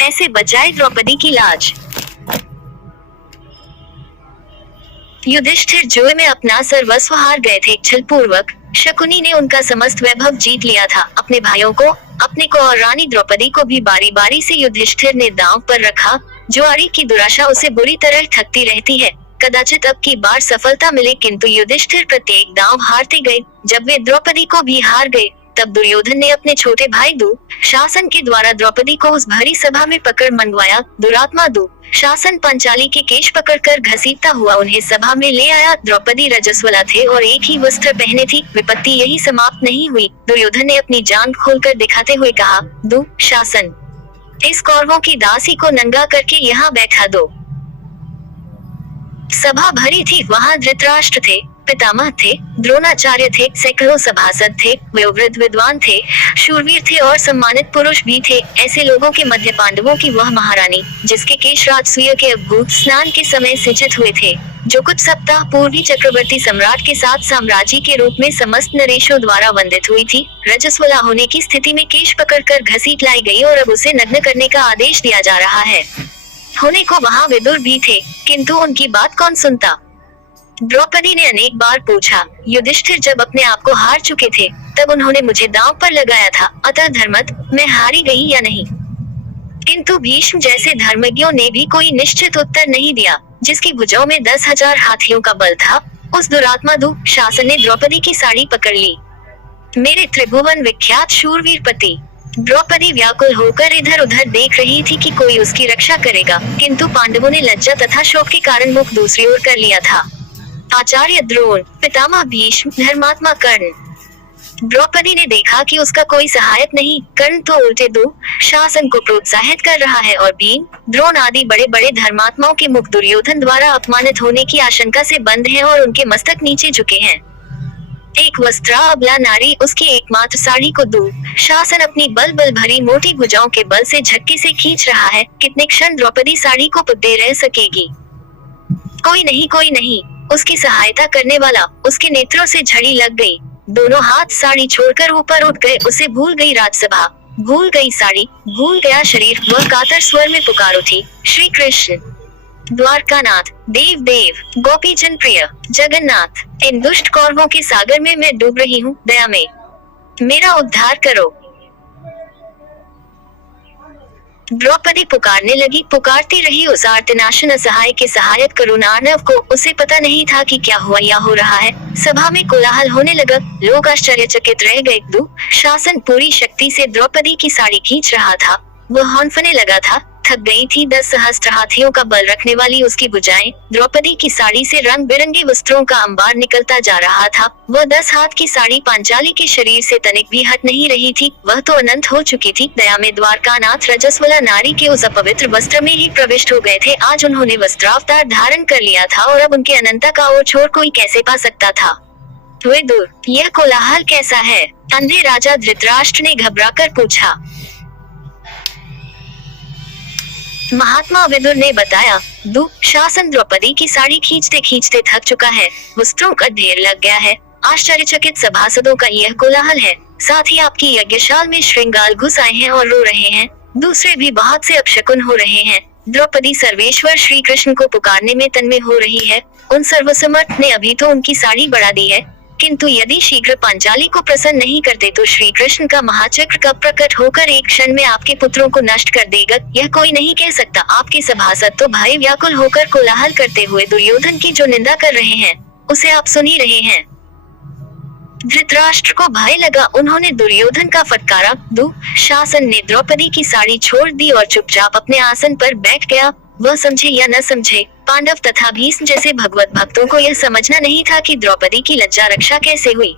ऐसे बचाए द्रौपदी की लाज। युधिष्ठिर जुए में अपना सर्वस्व हार गए थे। छलपूर्वक शकुनी ने उनका समस्त वैभव जीत लिया था। अपने भाइयों को, अपने को और रानी द्रौपदी को भी बारी बारी से युधिष्ठिर ने दांव पर रखा। जुआरी की दुराशा उसे बुरी तरह ठगती रहती है। कदाचित अब की बार सफलता मिले, किंतु युधिष्ठिर प्रत्येक दांव हारते गए। जब वे द्रौपदी को भी हार गए, तब दुर्योधन ने अपने छोटे भाई दुःशासन के द्वारा द्रौपदी को उस भरी सभा में पकड़ मंगवाया। दुरात्मा दुःशासन पंचाली के केश पकड़कर घसीटता हुआ उन्हें सभा में ले आया। द्रौपदी रजस्वला थे और एक ही वस्त्र पहने थी। विपत्ति यही समाप्त नहीं हुई। दुर्योधन ने अपनी जान खोलकर दिखाते हुए कहा, दुःशासन, इस कौरवों की दासी को नंगा करके यहाँ बैठा दो। सभा भरी थी। वहाँ धृतराष्ट्र थे, पितामह थे, द्रोणाचार्य थे, सैकड़ों सभासद थे। वे वृद्ध विद्वान थे, शूरवीर थे और सम्मानित पुरुष भी थे। ऐसे लोगों के मध्य पांडवों की वह महारानी, जिसके केश राजसूय के अद्भुत स्नान के समय सिंचित हुए थे, जो कुछ सप्ताह पूर्व ही चक्रवर्ती सम्राट के साथ साम्राज्य के रूप में समस्त नरेशों द्वारा वंदित हुई थी, रजस्वला होने की स्थिति में केश पकड़कर घसीट लाई गई और अब उसे नग्न करने का आदेश दिया जा रहा है। होने को वहाँ विदुर भी थे, किंतु उनकी बात कौन सुनता। द्रौपदी ने अनेक बार पूछा। युधिष्ठिर जब अपने आप को हार चुके थे, तब उन्होंने मुझे दांव पर लगाया था, अतः धर्मत मैं हारी गई या नहीं। किंतु भीष्म जैसे धर्मज्ञों ने भी कोई निश्चित उत्तर नहीं दिया। जिसकी भुजाओं में 10,000 हाथियों का बल था, उस दुरात्मा दुःशासन ने द्रौपदी की साड़ी पकड़ ली। मेरे त्रिभुवन विख्यात शूरवीर पति। द्रौपदी व्याकुल होकर इधर उधर देख रही थी कि कोई उसकी रक्षा करेगा, किंतु पांडवों ने लज्जा तथा शोक के कारण मुख दूसरी ओर कर लिया था। आचार्य द्रोण, पितामह भीष्म, धर्मात्मा कर्ण। द्रौपदी ने देखा कि उसका कोई सहायक नहीं। कर्ण तो उल्टे दुःशासन को प्रोत्साहित कर रहा है और भीम, द्रोण आदि बड़े बड़े धर्मात्माओं के मुख दुर्योधन द्वारा अपमानित होने की आशंका से बंद हैं और उनके मस्तक नीचे झुके हैं। एक वस्त्रा अबला नारी उसकी एकमात्र साड़ी को दुःशासन अपनी बल बल भरी मोटी भुजाओं के बल से झटके से खींच रहा है। कितने क्षण द्रौपदी साड़ी को पुद्दे रह सकेगी। कोई नहीं, कोई नहीं, उसकी सहायता करने वाला। उसके नेत्रों से झड़ी लग गई। दोनों हाथ साड़ी छोड़कर ऊपर उठ गए। उसे भूल गई राजसभा, भूल गई साड़ी, भूल गया शरीर। वह कातर स्वर में पुकार उठी, श्री कृष्ण, द्वारकानाथ, देव देव, गोपी जन प्रिय, जगन्नाथ, इन दुष्ट कौरवों के सागर में मैं डूब रही हूँ। दया में मेरा उद्धार करो। द्रौपदी पुकारने लगी। पुकारती रही उस आर्तनाशन असहाय के सहायक करुणार्णव को। उसे पता नहीं था कि क्या हुआ या हो रहा है। सभा में कोलाहल होने लगा। लोग आश्चर्यचकित रह गए। दुःशासन पूरी शक्ति से द्रौपदी की साड़ी खींच रहा था। वह हौंफने लगा था। थक गई थी। 10 सहस्त्र हाथियों का बल रखने वाली उसकी भुजाएं। द्रौपदी की साड़ी से रंग बिरंगे वस्त्रों का अंबार निकलता जा रहा था। वह 10 हाथ की साड़ी पांचाली के शरीर से तनिक भी हट नहीं रही थी। वह तो अनंत हो चुकी थी। दया में द्वारकानाथ रजस्वला नारी के उस अपवित्र वस्त्र में ही प्रविष्ट हो गए थे। आज उन्होंने वस्त्रावतार धारण कर लिया था और अब उनके अनंता का और छोर कोई कैसे पा सकता था। विदुर, यह कोलाहल कैसा है? अंधे राजा धृतराष्ट्र ने घबराकर पूछा। महात्मा विदुर ने बताया, दुःशासन द्रौपदी की साड़ी खींचते खींचते थक चुका है। वस्त्रों का ढेर लग गया है। आश्चर्यचकित सभासदों का यह कोलाहल है। साथ ही आपकी यज्ञशाल में श्रृंगाल घुस आए हैं और रो रहे हैं। दूसरे भी बहुत से अपशकुन हो रहे हैं। द्रौपदी सर्वेश्वर श्री कृष्ण को पुकारने में तन्मय हो रही है। उन सर्वसमर्थ ने अभी तो उनकी साड़ी बढ़ा दी है, किंतु यदि शीघ्र पांचाली को प्रसन्न नहीं करते तो श्री कृष्ण का महाचक्र कब प्रकट होकर एक क्षण में आपके पुत्रों को नष्ट कर देगा, यह कोई नहीं कह सकता। आपके सभासद तो भाई व्याकुल होकर कोलाहल करते हुए दुर्योधन की जो निंदा कर रहे हैं, उसे आप सुन ही रहे हैं। धृतराष्ट्र को भय लगा। उन्होंने दुर्योधन का फटकारा। दुःशासन ने द्रौपदी की साड़ी छोड़ दी और चुपचाप अपने आसन पर बैठ गया। वह समझे या न समझे, पांडव तथा भीष्म जैसे भगवत भक्तों को यह समझना नहीं था कि द्रौपदी की लज्जा रक्षा कैसे हुई।